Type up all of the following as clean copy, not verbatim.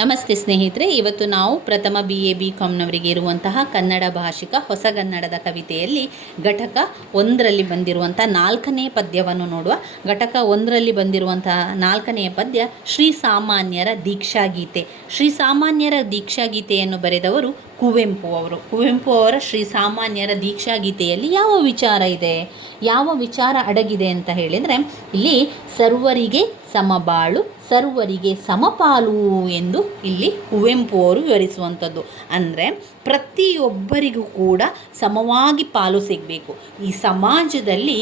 ನಮಸ್ತೆ ಸ್ನೇಹಿತರೆ, ಇವತ್ತು ನಾವು ಪ್ರಥಮ BA BComನವರಿಗೆ ಇರುವಂತಹ ಕನ್ನಡ ಭಾಷಿಕ ಹೊಸಗನ್ನಡದ ಕವಿತೆಯಲ್ಲಿ ಘಟಕ 1ರಲ್ಲಿ ಬಂದಿರುವಂಥ 4ನೇ ಪದ್ಯವನ್ನು ನೋಡುವ. ಘಟಕ 1ರಲ್ಲಿ ಬಂದಿರುವಂತಹ 4ನೆಯ ಪದ್ಯ ಶ್ರೀ ಸಾಮಾನ್ಯರ ದೀಕ್ಷಾಗೀತೆ. ಶ್ರೀ ಸಾಮಾನ್ಯರ ದೀಕ್ಷಾಗೀತೆಯನ್ನು ಬರೆದವರು ಕುವೆಂಪು ಅವರು. ಕುವೆಂಪು ಅವರ ಶ್ರೀ ಸಾಮಾನ್ಯರ ದೀಕ್ಷಾಗೀತೆಯಲ್ಲಿ ಯಾವ ವಿಚಾರ ಇದೆ, ಯಾವ ವಿಚಾರ ಅಡಗಿದೆ ಅಂತ ಹೇಳಿದರೆ, ಇಲ್ಲಿ ಸರ್ವರಿಗೆ ಸಮಬಾಳು ಸರ್ವರಿಗೆ ಸಮಪಾಲು ಎಂದು ಇಲ್ಲಿ ಕುವೆಂಪು ಅವರು ವಿವರಿಸುವಂಥದ್ದು. ಅಂದರೆ ಪ್ರತಿಯೊಬ್ಬರಿಗೂ ಕೂಡ ಸಮವಾಗಿ ಪಾಲು ಸಿಗಬೇಕು. ಈ ಸಮಾಜದಲ್ಲಿ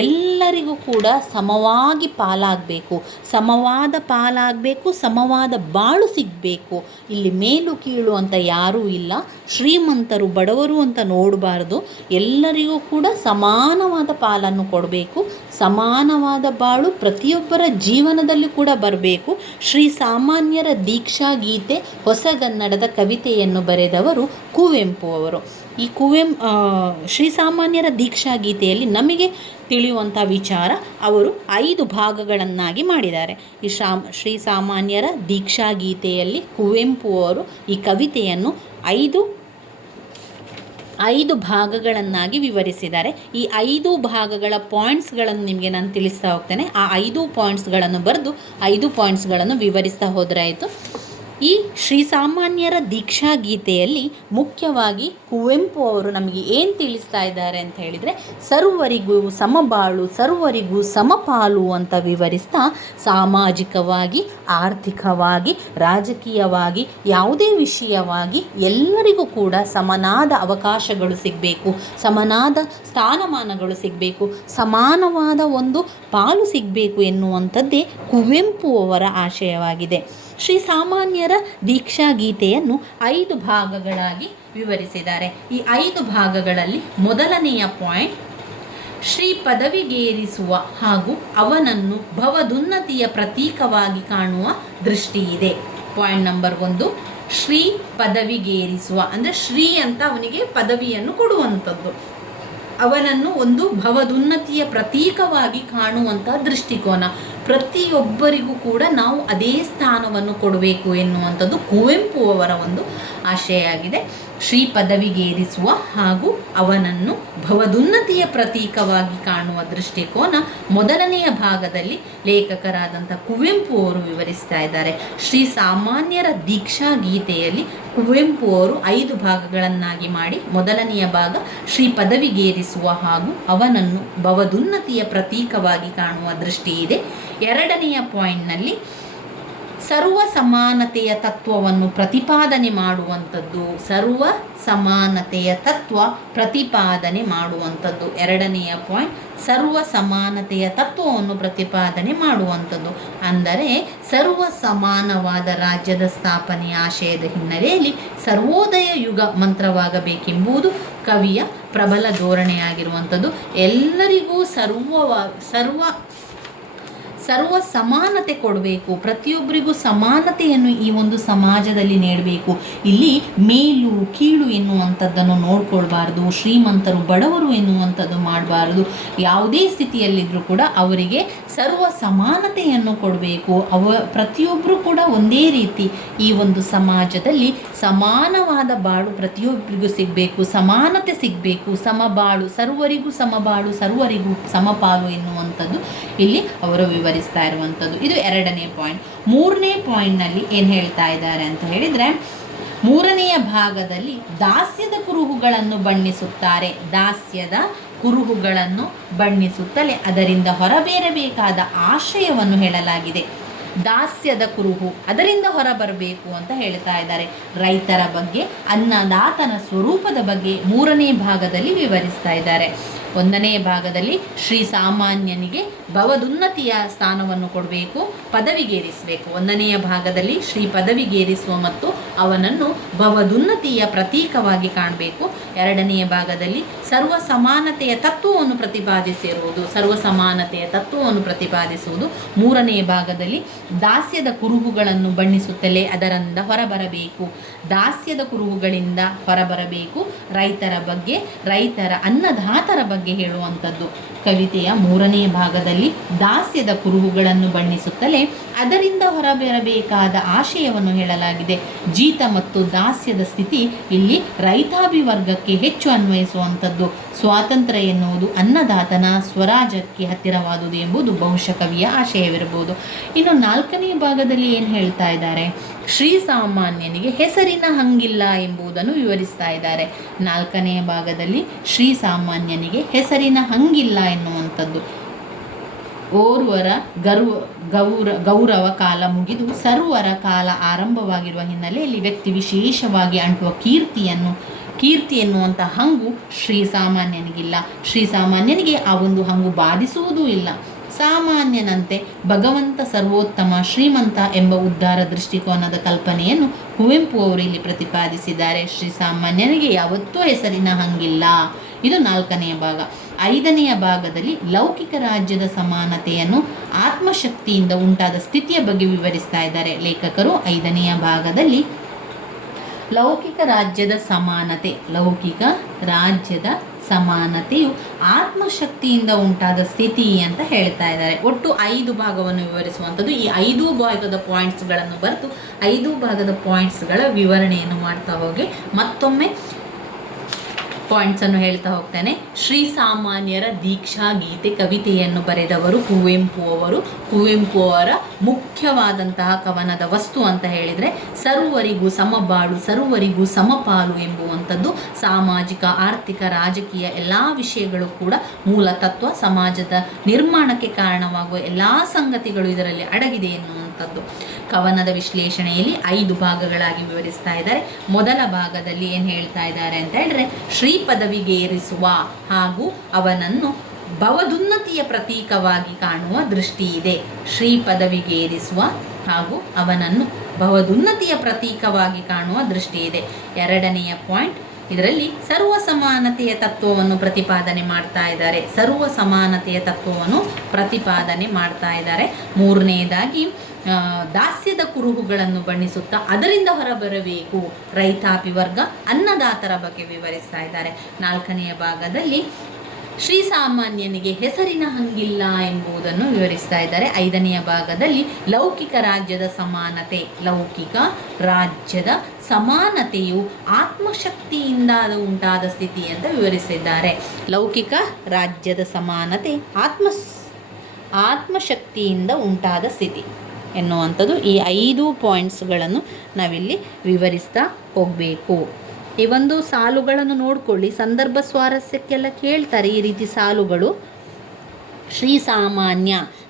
ಎಲ್ಲರಿಗೂ ಕೂಡ ಸಮವಾಗಿ ಪಾಲಾಗಬೇಕು, ಸಮವಾದ ಪಾಲಾಗಬೇಕು, ಸಮವಾದ ಬಾಳು ಸಿಗಬೇಕು. ಇಲ್ಲಿ ಮೇಲು ಕೀಳು ಅಂತ ಯಾರೂ ಇಲ್ಲ, ಶ್ರೀಮಂತರು ಬಡವರು ಅಂತ ನೋಡಬಾರ್ದು. ಎಲ್ಲರಿಗೂ ಕೂಡ ಸಮಾನವಾದ ಪಾಲನ್ನು ಕೊಡಬೇಕು, ಸಮಾನವಾದ ಬಾಳು ಪ್ರತಿಯೊಬ್ಬರ ಜೀವನದಲ್ಲಿ ಕೂಡ ಬರಬೇಕು. ಶ್ರೀ ಸಾಮಾನ್ಯರ ದೀಕ್ಷಾಗೀತೆ ಹೊಸಗನ್ನಡದ ಕವಿತೆಯನ್ನು ಬರೆದವರು ಕುವೆಂಪು ಅವರು. ಈ ಶ್ರೀ ಸಾಮಾನ್ಯರ ದೀಕ್ಷಾಗೀತೆಯಲ್ಲಿ ನಮಗೆ ತಿಳಿಯುವಂಥ ವಿಚಾರ ಅವರು 5 ಭಾಗಗಳನ್ನಾಗಿ ಮಾಡಿದ್ದಾರೆ. ಈ ಶ್ರೀ ಸಾಮಾನ್ಯರ ದೀಕ್ಷಾಗೀತೆಯಲ್ಲಿ ಕುವೆಂಪು ಅವರು ಈ ಕವಿತೆಯನ್ನು 5 ಭಾಗಗಳನ್ನಾಗಿ ವಿವರಿಸಿದ್ದಾರೆ. ಈ 5 ಭಾಗಗಳ ಪಾಯಿಂಟ್ಸ್ಗಳನ್ನು ನಿಮಗೆ ನಾನು ತಿಳಿಸ್ತಾ ಹೋಗ್ತೇನೆ. ಆ 5 ಪಾಯಿಂಟ್ಸ್ಗಳನ್ನು ಬರೆದು 5 ಪಾಯಿಂಟ್ಸ್ಗಳನ್ನು ವಿವರಿಸ್ತಾ ಹೋದರೆ ಆಯಿತು. ಈ ಶ್ರೀ ಸಾಮಾನ್ಯರ ದೀಕ್ಷಾಗೀತೆಯಲ್ಲಿ ಮುಖ್ಯವಾಗಿ ಕುವೆಂಪು ಅವರು ನಮಗೆ ಏನು ತಿಳಿಸ್ತಾ ಇದ್ದಾರೆ ಅಂತ ಹೇಳಿದರೆ, ಸರ್ವರಿಗೂ ಸಮಬಾಳು ಸರ್ವರಿಗೂ ಸಮಪಾಲು ಅಂತ ವಿವರಿಸ್ತಾ, ಸಾಮಾಜಿಕವಾಗಿ, ಆರ್ಥಿಕವಾಗಿ, ರಾಜಕೀಯವಾಗಿ, ಯಾವುದೇ ವಿಷಯವಾಗಿ ಎಲ್ಲರಿಗೂ ಕೂಡ ಸಮನಾದ ಅವಕಾಶಗಳು ಸಿಗಬೇಕು, ಸಮನಾದ ಸ್ಥಾನಮಾನಗಳು ಸಿಗಬೇಕು, ಸಮಾನವಾದ ಒಂದು ಪಾಲು ಸಿಗಬೇಕು ಎನ್ನುವಂಥದ್ದೇ ಕುವೆಂಪು ಅವರ ಆಶಯವಾಗಿದೆ. ಶ್ರೀ ಸಾಮಾನ್ಯರ ದೀಕ್ಷಾಗೀತೆಯನ್ನು 5 ಭಾಗಗಳಾಗಿ ವಿವರಿಸಿದ್ದಾರೆ. ಈ 5 ಭಾಗಗಳಲ್ಲಿ ಮೊದಲನೆಯ ಪಾಯಿಂಟ್, ಶ್ರೀ ಪದವಿಗೇರಿಸುವ ಹಾಗೂ ಅವನನ್ನು ಭವದುನ್ನತಿಯ ಪ್ರತೀಕವಾಗಿ ಕಾಣುವ ದೃಷ್ಟಿಯಿದೆ. ಪಾಯಿಂಟ್ ನಂಬರ್ 1, ಶ್ರೀ ಪದವಿಗೇರಿಸುವ ಅಂದರೆ ಶ್ರೀ ಅಂತ ಅವನಿಗೆ ಪದವಿಯನ್ನು ಕೊಡುವಂಥದ್ದು, ಅವನನ್ನು ಒಂದು ಭವದುನ್ನತಿಯ ಪ್ರತೀಕವಾಗಿ ಕಾಣುವಂಥ ದೃಷ್ಟಿಕೋನ. ಪ್ರತಿಯೊಬ್ಬರಿಗೂ ಕೂಡ ನಾವು ಅದೇ ಸ್ಥಾನವನ್ನು ಕೊಡಬೇಕು ಎನ್ನುವಂಥದ್ದು ಕುವೆಂಪು ಅವರ ಒಂದು ಆಶಯ. ಶ್ರೀ ಪದವಿಗೇರಿಸುವ ಹಾಗೂ ಅವನನ್ನು ಭವದುನ್ನತಿಯ ಪ್ರತೀಕವಾಗಿ ಕಾಣುವ ದೃಷ್ಟಿಕೋನ ಮೊದಲನೆಯ ಭಾಗದಲ್ಲಿ ಲೇಖಕರಾದಂಥ ಕುವೆಂಪು ಅವರು ವಿವರಿಸ್ತಾ ಇದ್ದಾರೆ. ಶ್ರೀ ಸಾಮಾನ್ಯರ ದೀಕ್ಷಾಗೀತೆಯಲ್ಲಿ ಕುವೆಂಪು ಅವರು 5 ಭಾಗಗಳನ್ನಾಗಿ ಮಾಡಿ, ಮೊದಲನೆಯ ಭಾಗ ಶ್ರೀ ಪದವಿಗೇರಿಸುವ ಹಾಗೂ ಅವನನ್ನು ಭವದುನ್ನತಿಯ ಪ್ರತೀಕವಾಗಿ ಕಾಣುವ ದೃಷ್ಟಿ ಇದೆ. ಎರಡನೆಯ ಪಾಯಿಂಟ್ನಲ್ಲಿ ಸರ್ವ ಸಮಾನತೆಯ ತತ್ವವನ್ನು ಪ್ರತಿಪಾದನೆ ಮಾಡುವಂಥದ್ದು, ಸರ್ವ ಸಮಾನತೆಯ ತತ್ವ ಪ್ರತಿಪಾದನೆ ಮಾಡುವಂಥದ್ದು. ಎರಡನೆಯ ಪಾಯಿಂಟ್, ಸರ್ವ ಸಮಾನತೆಯ ತತ್ವವನ್ನು ಪ್ರತಿಪಾದನೆ ಮಾಡುವಂಥದ್ದು. ಅಂದರೆ ಸರ್ವ ಸಮಾನವಾದ ರಾಜ್ಯದ ಸ್ಥಾಪನೆಯ ಆಶಯದ ಹಿನ್ನೆಲೆಯಲ್ಲಿ ಸರ್ವೋದಯ ಯುಗ ಮಂತ್ರವಾಗಬೇಕೆಂಬುದು ಕವಿಯ ಪ್ರಬಲ ಧೋರಣೆಯಾಗಿರುವಂಥದ್ದು. ಎಲ್ಲರಿಗೂ ಸರ್ವ ಸಮಾನತೆ ಕೊಡಬೇಕು, ಪ್ರತಿಯೊಬ್ಬರಿಗೂ ಸಮಾನತೆಯನ್ನು ಈ ಒಂದು ಸಮಾಜದಲ್ಲಿ ನೀಡಬೇಕು. ಇಲ್ಲಿ ಮೇಲು ಕೀಳು ಎನ್ನುವಂಥದ್ದನ್ನು ನೋಡ್ಕೊಳ್ಬಾರ್ದು, ಶ್ರೀಮಂತರು ಬಡವರು ಎನ್ನುವಂಥದ್ದು ಮಾಡಬಾರ್ದು. ಯಾವುದೇ ಸ್ಥಿತಿಯಲ್ಲಿದ್ದರೂ ಕೂಡ ಅವರಿಗೆ ಸರ್ವ ಸಮಾನತೆಯನ್ನು ಕೊಡಬೇಕು. ಪ್ರತಿಯೊಬ್ಬರು ಕೂಡ ಒಂದೇ ರೀತಿ ಈ ಒಂದು ಸಮಾಜದಲ್ಲಿ ಸಮಾನವಾದ ಬಾಳು ಪ್ರತಿಯೊಬ್ಬರಿಗೂ ಸಿಗಬೇಕು, ಸಮಾನತೆ ಸಿಗಬೇಕು, ಸಮಬಾಳು ಸರ್ವರಿಗೂ ಸಮಬಾಳು ಸರ್ವರಿಗೂ ಸಮಪಾಲು ಎನ್ನುವಂಥದ್ದು ಇಲ್ಲಿ ಅವರು ವಿವರಿಸ್ತಾ ಇರುವಂಥದ್ದು. ಇದು ಎರಡನೇ ಪಾಯಿಂಟ್. ಮೂರನೇ ಪಾಯಿಂಟ್ನಲ್ಲಿ ಏನು ಹೇಳ್ತಾ ಇದ್ದಾರೆ ಅಂತ ಹೇಳಿದರೆ, ಮೂರನೆಯ ಭಾಗದಲ್ಲಿ ದಾಸ್ಯದ ಕುರುಹುಗಳನ್ನು ಬಣ್ಣಿಸುತ್ತಾರೆ. ದಾಸ್ಯದ ಕುರುಹುಗಳನ್ನು ಬಣ್ಣಿಸುತ್ತಲೇ ಅದರಿಂದ ಹೊರಬೇರಬೇಕಾದ ಆಶಯವನ್ನು ಹೇಳಲಾಗಿದೆ. ದಾಸ್ಯದ ಕುರುಹು ಅದರಿಂದ ಹೊರಬರಬೇಕು ಅಂತ ಹೇಳ್ತಾ ಇದ್ದಾರೆ. ರೈತರ ಬಗ್ಗೆ, ಅನ್ನದಾತನ ಸ್ವರೂಪದ ಬಗ್ಗೆ ಮೂರನೇ ಭಾಗದಲ್ಲಿ ವಿವರಿಸ್ತಾ ಇದ್ದಾರೆ. ಒಂದನೇ ಭಾಗದಲ್ಲಿ ಶ್ರೀ ಸಾಮಾನ್ಯನಿಗೆ ಭವದುನ್ನತಿಯ ಸ್ಥಾನವನ್ನು ಕೊಡಬೇಕು, ಪದವಿಗೇರಿಸಬೇಕು. ಒಂದನೆಯ ಭಾಗದಲ್ಲಿ ಶ್ರೀ ಪದವಿಗೇರಿಸುವ ಮತ್ತು ಅವನನ್ನು ಭವದುನ್ನತಿಯ ಪ್ರತೀಕವಾಗಿ ಕಾಣಬೇಕು. ಎರಡನೆಯ ಭಾಗದಲ್ಲಿ ಸರ್ವ ಸಮಾನತೆಯ ತತ್ವವನ್ನು ಪ್ರತಿಪಾದಿಸುವುದು. ಮೂರನೆಯ ಭಾಗದಲ್ಲಿ ದಾಸ್ಯದ ಕುರುಹುಗಳನ್ನು ಬಣ್ಣಿಸುತ್ತಲೇ ಅದರಿಂದ ಹೊರಬರಬೇಕು. ದಾಸ್ಯದ ಕುರುಹುಗಳಿಂದ ಹೊರಬರಬೇಕು. ರೈತರ ಅನ್ನದಾತರ ಬಗ್ಗೆ ಹೇಳುವಂಥದ್ದು. ಕವಿತೆಯ ಮೂರನೆಯ ಭಾಗದಲ್ಲಿ ದಾಸ್ಯದ ಕುರುಹುಗಳನ್ನು ಬಣ್ಣಿಸುತ್ತಲೇ ಅದರಿಂದ ಹೊರಬರಬೇಕಾದ ಆಶಯವನ್ನು ಹೇಳಲಾಗಿದೆ. ಜೀತ ಮತ್ತು ದಾಸ್ಯದ ಸ್ಥಿತಿ ಇಲ್ಲಿ ರೈತಾಪಿ ವರ್ಗಕ್ಕೆ ಹೆಚ್ಚು ಅನ್ವಯಿಸುವಂಥದ್ದು. ಸ್ವಾತಂತ್ರ್ಯ ಎನ್ನುವುದು ಅನ್ನದಾತನ ಸ್ವರಾಜ್ಯಕ್ಕೆ ಹತ್ತಿರವಾದುದು ಎಂಬುದು ಬಹುಶಃ ಕವಿಯ ಆಶಯವಿರಬಹುದು. ಇನ್ನು ನಾಲ್ಕನೆಯ ಭಾಗದಲ್ಲಿ ಏನು ಹೇಳ್ತಾ ಇದ್ದಾರೆ? ಶ್ರೀಸಾಮಾನ್ಯನಿಗೆ ಹೆಸರಿನ ಹಂಗಿಲ್ಲ ಎಂಬುದನ್ನು ವಿವರಿಸ್ತಾ ಇದ್ದಾರೆ. ನಾಲ್ಕನೆಯ ಭಾಗದಲ್ಲಿ ಶ್ರೀಸಾಮಾನ್ಯನಿಗೆ ಹೆಸರಿನ ಹಂಗಿಲ್ಲ ಎನ್ನುವಂಥದ್ದು. ಓರ್ವರ ಗೌರವ ಕಾಲ ಮುಗಿದು ಸರ್ವರ ಕಾಲ ಆರಂಭವಾಗಿರುವ ಹಿನ್ನೆಲೆಯಲ್ಲಿ ವ್ಯಕ್ತಿ ವಿಶೇಷವಾಗಿ ಅಂಟುವ ಕೀರ್ತಿ ಎನ್ನುವಂಥ ಹಂಗು ಶ್ರೀಸಾಮಾನ್ಯನಿಗಿಲ್ಲ. ಶ್ರೀಸಾಮಾನ್ಯನಿಗೆ ಆ ಒಂದು ಹಂಗು ಬಾಧಿಸುವುದೂ ಇಲ್ಲ. ಸಾಮಾನ್ಯನಂತೆ ಭಗವಂತ ಸರ್ವೋತ್ತಮ ಶ್ರೀಮಂತ ಎಂಬ ಉದ್ಧಾರ ದೃಷ್ಟಿಕೋನದ ಕಲ್ಪನೆಯನ್ನು ಕುವೆಂಪು ಅವರು ಇಲ್ಲಿ ಪ್ರತಿಪಾದಿಸಿದ್ದಾರೆ. ಶ್ರೀಸಾಮಾನ್ಯನಿಗೆ ಯಾವತ್ತೂ ಹೆಸರಿನ ಹಂಗಿಲ್ಲ. ಇದು ನಾಲ್ಕನೆಯ ಭಾಗ. ಐದನೆಯ ಭಾಗದಲ್ಲಿ ಲೌಕಿಕ ರಾಜ್ಯದ ಸಮಾನತೆಯನ್ನು ಆತ್ಮಶಕ್ತಿಯಿಂದ ಉಂಟಾದ ಸ್ಥಿತಿಯ ಬಗ್ಗೆ ವಿವರಿಸ್ತಾ ಇದ್ದಾರೆ ಲೇಖಕರು. ಐದನೆಯ ಭಾಗದಲ್ಲಿ ಲೌಕಿಕ ರಾಜ್ಯದ ಸಮಾನತೆಯು ಆತ್ಮಶಕ್ತಿಯಿಂದ ಉಂಟಾದ ಸ್ಥಿತಿ ಅಂತ ಹೇಳ್ತಾ ಇದ್ದಾರೆ. ಒಟ್ಟು 5 ಭಾಗವನ್ನು ವಿವರಿಸುವಂಥದ್ದು. ಈ 5 ಭಾಗದ ಪಾಯಿಂಟ್ಸ್ಗಳನ್ನು ಬರೆದು 5 ಭಾಗದ ಪಾಯಿಂಟ್ಸ್ಗಳ ವಿವರಣೆಯನ್ನು ಮಾಡ್ತಾ ಹೋಗಿ ಮತ್ತೊಮ್ಮೆ ಪಾಯಿಂಟ್ಸನ್ನು ಹೇಳ್ತಾ ಹೋಗ್ತಾನೆ. ಶ್ರೀಸಾಮಾನ್ಯರ ದೀಕ್ಷಾ ಗೀತೆ ಕವಿತೆಯನ್ನು ಬರೆದವರು ಕುವೆಂಪು ಅವರು. ಕುವೆಂಪು ಅವರ ಮುಖ್ಯವಾದಂತಹ ಕವನದ ವಸ್ತು ಅಂತ ಹೇಳಿದರೆ ಸರ್ವರಿಗೂ ಸಮಬಾಳು, ಸರ್ವರಿಗೂ ಸಮಪಾಲು ಎಂಬುವಂಥದ್ದು. ಸಾಮಾಜಿಕ, ಆರ್ಥಿಕ, ರಾಜಕೀಯ ಎಲ್ಲ ವಿಷಯಗಳು ಕೂಡ ಮೂಲ ತತ್ವ, ಸಮಾಜದ ನಿರ್ಮಾಣಕ್ಕೆ ಕಾರಣವಾಗುವ ಎಲ್ಲ ಸಂಗತಿಗಳು ಇದರಲ್ಲಿ ಅಡಗಿದೆ ಎನ್ನುವಂಥದ್ದು. ಕವನದ ವಿಶ್ಲೇಷಣೆಯಲ್ಲಿ 5 ಭಾಗಗಳಾಗಿ ವಿವರಿಸ್ತಾ ಇದ್ದಾರೆ. ಮೊದಲ ಭಾಗದಲ್ಲಿ ಏನು ಹೇಳ್ತಾ ಇದ್ದಾರೆ ಅಂತ ಹೇಳಿದ್ರೆ, ಶ್ರೀ ಪದವಿಗೆ ಏರಿಸುವ ಹಾಗೂ ಅವನನ್ನು ಭವದುನ್ನತಿಯ ಪ್ರತೀಕವಾಗಿ ಕಾಣುವ ದೃಷ್ಟಿ ಇದೆ. ಶ್ರೀ ಪದವಿಗೆ ಏರಿಸುವ ಹಾಗೂ ಅವನನ್ನು ಭವದುನ್ನತಿಯ ಪ್ರತೀಕವಾಗಿ ಕಾಣುವ ದೃಷ್ಟಿ ಇದೆ. ಎರಡನೆಯ ಪಾಯಿಂಟ್, ಇದರಲ್ಲಿ ಸರ್ವ ಸಮಾನತೆಯ ತತ್ವವನ್ನು ಪ್ರತಿಪಾದನೆ ಮಾಡ್ತಾ ಇದ್ದಾರೆ. ಮೂರನೆಯದಾಗಿ ದಾಸ್ಯದ ಕುರುಹುಗಳನ್ನು ಬಣ್ಣಿಸುತ್ತಾ ಅದರಿಂದ ಹೊರಬರಬೇಕು. ರೈತಾಪಿ ವರ್ಗ, ಅನ್ನದಾತರ ಬಗ್ಗೆ ವಿವರಿಸ್ತಾ ಇದ್ದಾರೆ. ನಾಲ್ಕನೆಯ ಭಾಗದಲ್ಲಿ ಶ್ರೀಸಾಮಾನ್ಯನಿಗೆ ಹೆಸರಿನ ಹಂಗಿಲ್ಲ ಎಂಬುದನ್ನು ವಿವರಿಸ್ತಾ ಇದ್ದಾರೆ. ಐದನೆಯ ಭಾಗದಲ್ಲಿ ಲೌಕಿಕ ರಾಜ್ಯದ ಸಮಾನತೆಯು ಆತ್ಮಶಕ್ತಿಯಿಂದ ಉಂಟಾದ ಸ್ಥಿತಿ ಅಂತ ವಿವರಿಸಿದ್ದಾರೆ. ಲೌಕಿಕ ರಾಜ್ಯದ ಸಮಾನತೆ ಆತ್ಮಶಕ್ತಿಯಿಂದ ಉಂಟಾದ ಸ್ಥಿತಿ ಎನ್ನುವಂಥದ್ದು. ಈ 5 ಪಾಯಿಂಟ್ಸ್ಗಳನ್ನು ನಾವಿಲ್ಲಿ ವಿವರಿಸ್ತಾ ಹೋಗಬೇಕು. ಈ ಒಂದು ಸಾಲುಗಳನ್ನು ನೋಡಿಕೊಳ್ಳಿ. ಸಂದರ್ಭ ಸ್ವಾರಸ್ಯಕ್ಕೆಲ್ಲ ಕೇಳ್ತಾರೆ ಈ ರೀತಿ ಸಾಲುಗಳು.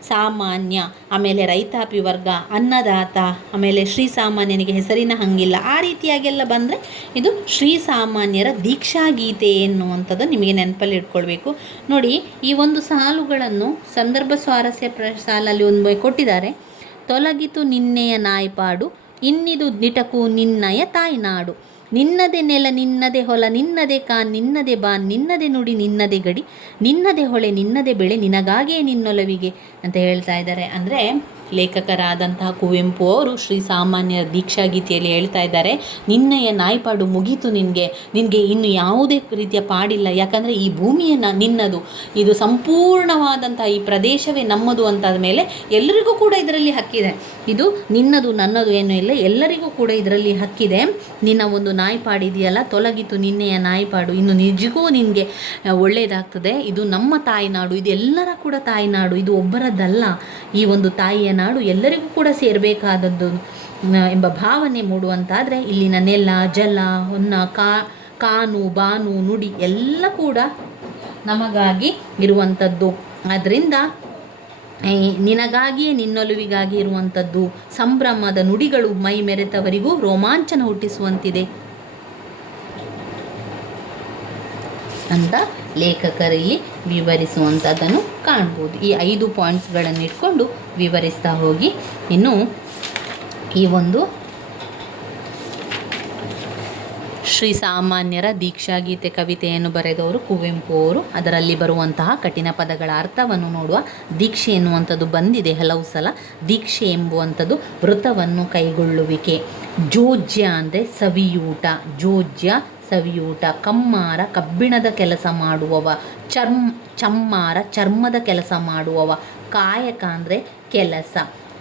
ಸಾಮಾನ್ಯ, ಆಮೇಲೆ ರೈತಾಪಿ ವರ್ಗ, ಅನ್ನದಾತ, ಆಮೇಲೆ ಶ್ರೀಸಾಮಾನ್ಯನಿಗೆ ಹೆಸರಿನ ಹಂಗಿಲ್ಲ, ಆ ರೀತಿಯಾಗೆಲ್ಲ ಬಂದರೆ ಇದು ಶ್ರೀಸಾಮಾನ್ಯರ ದೀಕ್ಷಾಗೀತೆ ಎನ್ನುವಂಥದ್ದು ನಿಮಗೆ ನೆನಪಲ್ಲಿ ಇಟ್ಕೊಳ್ಬೇಕು. ನೋಡಿ, ಈ ಒಂದು ಸಾಲುಗಳನ್ನು ಸಂದರ್ಭ ಸ್ವಾರಸ್ಯ ಸಾಲಲ್ಲಿ ಒಂದು ಕೊಟ್ಟಿದ್ದಾರೆ. ತೊಲಗಿತು ನಿನ್ನೆಯ ನಾಯ್ಪಾಡು, ಇನ್ನಿದು ನಿಟಕು ನಿನ್ನಯ ತಾಯ್ನಾಡು. ನಿನ್ನದೆ ನೆಲ, ನಿನ್ನದೆ ಹೊಲ, ನಿನ್ನದೆ ಕಾನ್, ನಿನ್ನದೆ ಬಾನ್, ನಿನ್ನದೆ ನುಡಿ, ನಿನ್ನದೆ ಗಡಿ, ನಿನ್ನದೆ ಹೊಳೆ, ನಿನ್ನದೆ ಬೆಳೆ, ನಿನಗಾಗೇ ನಿನ್ನೊಲವಿಗೆ ಅಂತ ಹೇಳ್ತಾ ಇದ್ದಾರೆ. ಅಂದರೆ ಲೇಖಕರಾದಂತಹ ಕುವೆಂಪು ಅವರು ಶ್ರೀಸಾಮಾನ್ಯರ ದೀಕ್ಷಾಗೀತೆಯಲ್ಲಿ ಹೇಳ್ತಾ ಇದ್ದಾರೆ, ನಿನ್ನಯ ನಾಯ್ಪಾಡು ಮುಗೀತು, ನಿನಗೆ ಇನ್ನು ಯಾವುದೇ ರೀತಿಯ ಪಾಡಿಲ್ಲ. ಯಾಕಂದರೆ ಈ ಭೂಮಿಯ ನಿನ್ನದು, ಇದು ಸಂಪೂರ್ಣವಾದಂಥ ಈ ಪ್ರದೇಶವೇ ನಮ್ಮದು ಅಂತಾದ ಮೇಲೆ ಎಲ್ಲರಿಗೂ ಕೂಡ ಇದರಲ್ಲಿ ಹಕ್ಕಿದೆ. ಇದು ನಿನ್ನದು ನನ್ನದು ಏನೂ ಇಲ್ಲ, ಎಲ್ಲರಿಗೂ ಕೂಡ ಇದರಲ್ಲಿ ಹಕ್ಕಿದೆ. ನಿನ್ನ ಒಂದು ನಾಯ್ಪಾಡಿದೆಯಲ್ಲ, ತೊಲಗಿತು ನಿನ್ನೆಯ ನಾಯ್ಪಾಡು, ಇನ್ನು ನಿಜಕ್ಕೂ ನಿನಗೆ ಒಳ್ಳೆಯದಾಗ್ತದೆ. ಇದು ನಮ್ಮ ತಾಯಿನಾಡು, ಇದು ಎಲ್ಲರ ಕೂಡ ತಾಯಿನಾಡು, ಇದು ಒಬ್ಬರದ್ದಲ್ಲ. ಈ ಒಂದು ತಾಯಿಯ ನಾಡು ಎಲ್ಲರಿಗೂ ಕೂಡ ಸೇರಬೇಕಾದದ್ದು ಎಂಬ ಭಾವನೆ ಮೂಡುವಂತಾದರೆ ಇಲ್ಲಿನ ನೆಲ, ಜಲ, ಹೊನ್ನ, ಕಾನು, ಬಾನು, ನುಡಿ ಎಲ್ಲ ಕೂಡ ನಮಗಾಗಿ ಇರುವಂಥದ್ದು. ಆದ್ದರಿಂದ ನಿನಗಾಗಿಯೇ ನಿನ್ನೊಲುವಿಗಾಗಿ ಇರುವಂಥದ್ದು. ಸಂಭ್ರಮದ ನುಡಿಗಳು ಮೈ ಮೆರೆತವರಿಗೂ ರೋಮಾಂಚನ ಹುಟ್ಟಿಸುವಂತಿದೆ ಅಂತ ಲೇಖಕರಲ್ಲಿ ವಿವರಿಸುವಂಥದ್ದನ್ನು ಕಾಣ್ಬೋದು. ಈ 5 ಪಾಯಿಂಟ್ಸ್ಗಳನ್ನು ಇಟ್ಕೊಂಡು ವಿವರಿಸ್ತಾ ಹೋಗಿ ಇನ್ನು ಈ ಒಂದು ಶ್ರೀ ಸಾಮಾನ್ಯರ ದೀಕ್ಷಾಗೀತೆ ಕವಿತೆಯನ್ನು ಬರೆದವರು ಕುವೆಂಪು ಅವರು. ಅದರಲ್ಲಿ ಬರುವಂತಹ ಕಠಿಣ ಪದಗಳ ಅರ್ಥವನ್ನು ನೋಡುವ. ದೀಕ್ಷೆ ಎನ್ನುವಂಥದ್ದು ಬಂದಿದೆ ಹಲವು ಸಲ. ದೀಕ್ಷೆ ಎಂಬುವಂಥದ್ದು ವೃತವನ್ನು ಕೈಗೊಳ್ಳುವಿಕೆ. ಜೋಜ್ಯ ಅಂದರೆ ಸವಿಯೂಟ, ಜೋಜ್ಯ ಸವಿಯೂಟ. ಕಮ್ಮಾರ ಕಬ್ಬಿಣದ ಕೆಲಸ ಮಾಡುವವ. ಚಮ್ಮಾರ ಚರ್ಮದ ಕೆಲಸ ಮಾಡುವವ. ಕಾಯಕ ಅಂದರೆ ಕೆಲಸ.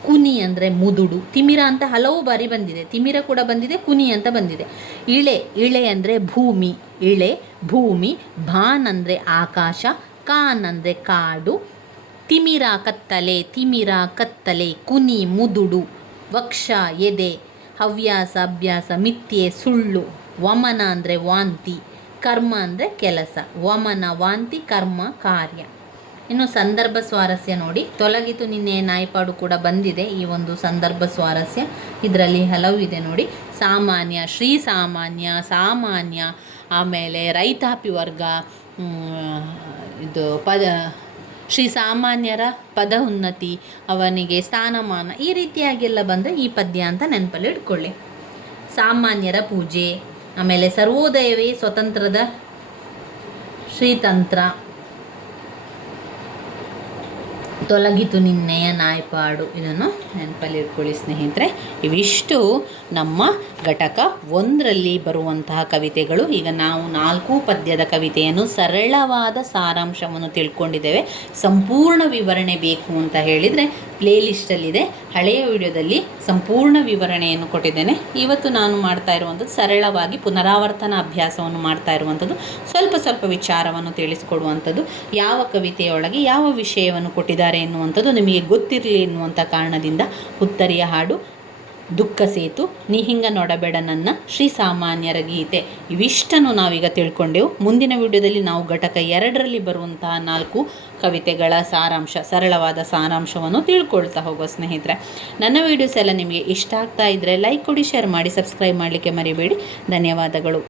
ಕುನಿ ಅಂದರೆ ಮುದುಡು. ತಿಮಿರ ಅಂತ ಹಲವು ಬಾರಿ ಬಂದಿದೆ, ತಿಮಿರ ಕೂಡ ಬಂದಿದೆ, ಕುನಿ ಅಂತ ಬಂದಿದೆ. ಇಳೆ, ಇಳೆ ಅಂದರೆ ಭೂಮಿ, ಇಳೆ ಭೂಮಿ. ಭಾನ್ ಅಂದರೆ ಆಕಾಶ, ಕಾನ್ ಅಂದರೆ ಕಾಡು. ತಿಮಿರ ಕತ್ತಲೆ, ತಿಮಿರ ಕತ್ತಲೆ. ಕುನಿ ಮುದುಡು. ವಕ್ಷ ಎದೆ. ಹವ್ಯಾಸ ಅಭ್ಯಾಸ. ಮಿಥ್ಯೆ ಸುಳ್ಳು. ವಮನ ಅಂದರೆ ವಾಂತಿ. ಕರ್ಮ ಅಂದರೆ ಕೆಲಸ. ವಮನ ವಾಂತಿ, ಕರ್ಮ ಕಾರ್ಯ. ಇನ್ನು ಸಂದರ್ಭ ಸ್ವಾರಸ್ಯ ನೋಡಿ. ತೊಲಗಿತು ನಿನ್ನೆ ನಾಯ್ಪಾಡು ಕೂಡ ಬಂದಿದೆ ಈ ಒಂದು ಸಂದರ್ಭ ಸ್ವಾರಸ್ಯ. ಇದರಲ್ಲಿ ಹಲವು ಇದೆ ನೋಡಿ. ಸಾಮಾನ್ಯ, ಶ್ರೀ ಸಾಮಾನ್ಯ, ಸಾಮಾನ್ಯ, ಆಮೇಲೆ ರೈತಾಪಿ ವರ್ಗ, ಇದು ಪದ ಶ್ರೀ ಸಾಮಾನ್ಯರ ಪದ ಉನ್ನತಿ, ಅವನಿಗೆ ಸ್ಥಾನಮಾನ, ಈ ರೀತಿಯಾಗೆಲ್ಲ ಬಂದರೆ ಈ ಪದ್ಯ ಅಂತ ನೆನಪಲ್ಲಿ ಇಟ್ಕೊಳ್ಳಿ. ಸಾಮಾನ್ಯರ ಪೂಜೆ, ಆಮೇಲೆ ಸರ್ವೋದಯವೇ ಸ್ವತಂತ್ರದ ಶ್ರೀತಂತ್ರ, ತೊಲಗಿತು ನಿನ್ನೆಯ ನಾಯ್ಪಾಡು, ಇದನ್ನು ನೆನಪಲ್ಲಿ ಇಟ್ಕೊಳ್ಳಿ ಸ್ನೇಹಿತರೆ. ಇವಿಷ್ಟು ನಮ್ಮ ಘಟಕ 1ರಲ್ಲಿ ಬರುವಂತಹ ಕವಿತೆಗಳು. ಈಗ ನಾವು 4 ಪದ್ಯದ ಕವಿತೆಯನ್ನು ಸರಳವಾದ ಸಾರಾಂಶವನ್ನು ತಿಳ್ಕೊಂಡಿದ್ದೇವೆ. ಸಂಪೂರ್ಣ ವಿವರಣೆ ಬೇಕು ಅಂತ ಹೇಳಿದರೆ ಪ್ಲೇಲಿಸ್ಟಲ್ಲಿದೆ. ಹಳೆಯ ವಿಡಿಯೋದಲ್ಲಿ ಸಂಪೂರ್ಣ ವಿವರಣೆಯನ್ನು ಕೊಟ್ಟಿದ್ದೇನೆ. ಇವತ್ತು ನಾನು ಮಾಡ್ತಾ ಇರುವಂಥದ್ದು ಸರಳವಾಗಿ ಪುನರಾವರ್ತನ ಅಭ್ಯಾಸವನ್ನು ಮಾಡ್ತಾ ಇರುವಂಥದ್ದು. ಸ್ವಲ್ಪ ಸ್ವಲ್ಪ ವಿಚಾರವನ್ನು ತಿಳಿಸಿಕೊಡುವಂಥದ್ದು. ಯಾವ ಕವಿತೆಯೊಳಗೆ ಯಾವ ವಿಷಯವನ್ನು ಕೊಟ್ಟಿದ್ದಾರೆ ಎನ್ನುವಂಥದ್ದು ನಿಮಗೆ ಗೊತ್ತಿರಲಿ ಎನ್ನುವಂಥ ಕಾರಣದಿಂದ ಉತ್ತರಿಯ ಹಾಡು, ದುಃಖ ಸೇತು, ನೀ ಹಿಂಗ ನೋಡಬೇಡ ನನ್ನ, ಶ್ರೀ ಸಾಮಾನ್ಯರ ಗೀತೆ, ಇವಿಷ್ಟನ್ನು ನಾವೀಗ ತಿಳ್ಕೊಂಡೆವು. ಮುಂದಿನ ವಿಡಿಯೋದಲ್ಲಿ ನಾವು ಘಟಕ 2ರಲ್ಲಿ ಬರುವಂತಹ 4 ಕವಿತೆಗಳ ಸಾರಾಂಶ, ಸರಳವಾದ ಸಾರಾಂಶವನ್ನು ತಿಳ್ಕೊಳ್ತಾ ಹೋಗೋ ಸ್ನೇಹಿತರೆ. ನನ್ನ ವೀಡಿಯೋಸ್ ಎಲ್ಲ ನಿಮಗೆ ಇಷ್ಟ ಆಗ್ತಾ ಇದ್ದರೆ ಲೈಕ್ ಕೊಡಿ, ಶೇರ್ ಮಾಡಿ, ಸಬ್ಸ್ಕ್ರೈಬ್ ಮಾಡಲಿಕ್ಕೆ ಮರಿಬೇಡಿ. ಧನ್ಯವಾದಗಳು.